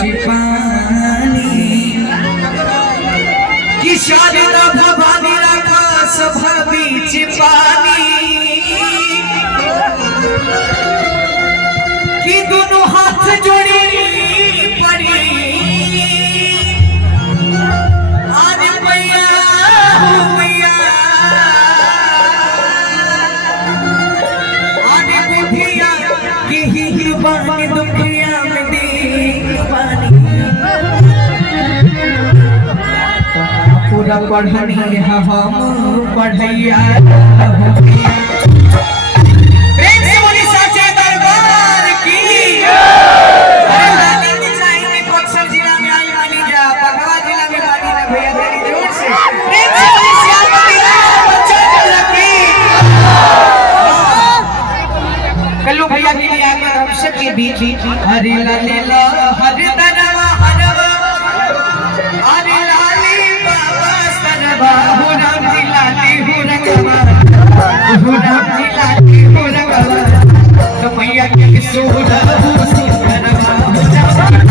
पानी कि शारदा भवानी रखा सभा बीच पानी कि दोनों हाथ जोड़ी पड़ी आज मैया मैया आज बुधिया की ही बानी दुखिया में दीवानी पूरा पढ़नी हम पढ़ैया कल्लू भैया के लिए आकर हम सबके बीच हरे लालीला हरे दरवा हरवा हरे लाली बाबा सरवा हो राम जी लाली हो रंगवा हो राम जी लाली हो रंगवा तो भैया के सोहरा हो सिंगरवा हो राम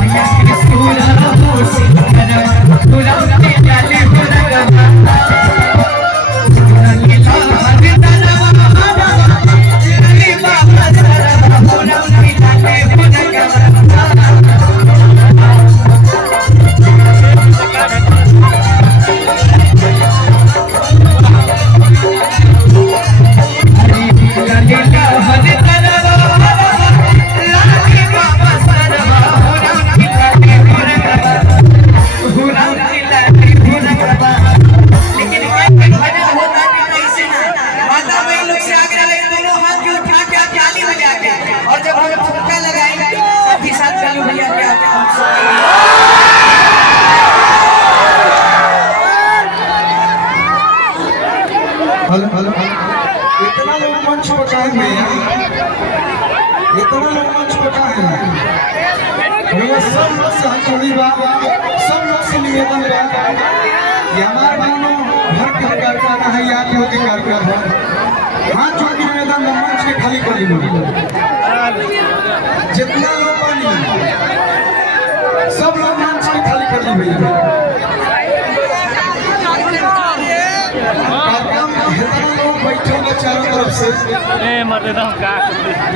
भैया के सोहरा हो सिंगरवा हो राम जी लाली हो रंगवा और जब हम ठुमका लगाएंगे साथ ही साथ कल्लू भैया के हेलो इतना लोग मंच पकाए भैया इतना लोग मंच पकाए सब लोग से हथौड़ी बा सब लोग से निवेदन बा कि हमारे भाइयों हर कार्यक्रम है या के कार्यक्रम है हाथ जोड़ के निवेदन मंच के खाली कर दी जितना लोग पानी सब लोग मंच के खाली कर दी भैया बैठे होंगे चारों तरफ से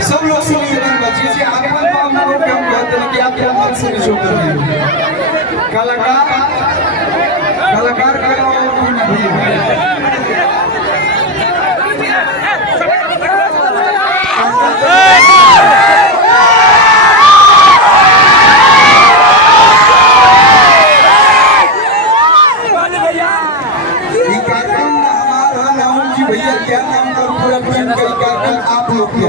सब लोग से निवेदन बची जी आपन भावना को कम कहते हैं कि आप क्या मन से निशो कर रहे हो कलाकार का नाम नहीं भैया क्या नाम का पूरा टीम का कार्यक्रम आप लोग के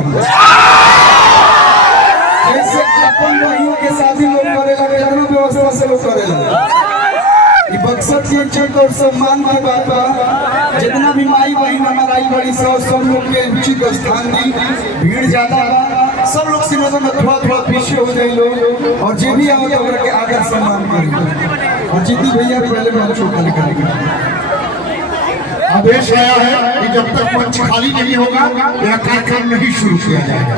जैसे अपन भाइयों के शादी लोग करे लगे इतना व्यवस्था से लोग करे लगे ये बक्सर की इज्जत और सम्मान की बात बा जितना भी माई बहन हमारा आई बड़ी सब लोग के उचित स्थान दी भीड़ ज्यादा बा सब लोग से मतलब थोड़ा पीछे हो जाए लोग और जो भी आओ तो के आदर सम्मान करें और जीती भैया पहले मैं चौका निकालेंगे आदेश आया है कि जब तक मंच खाली नहीं होगा यह कार्यक्रम नहीं शुरू किया जाएगा।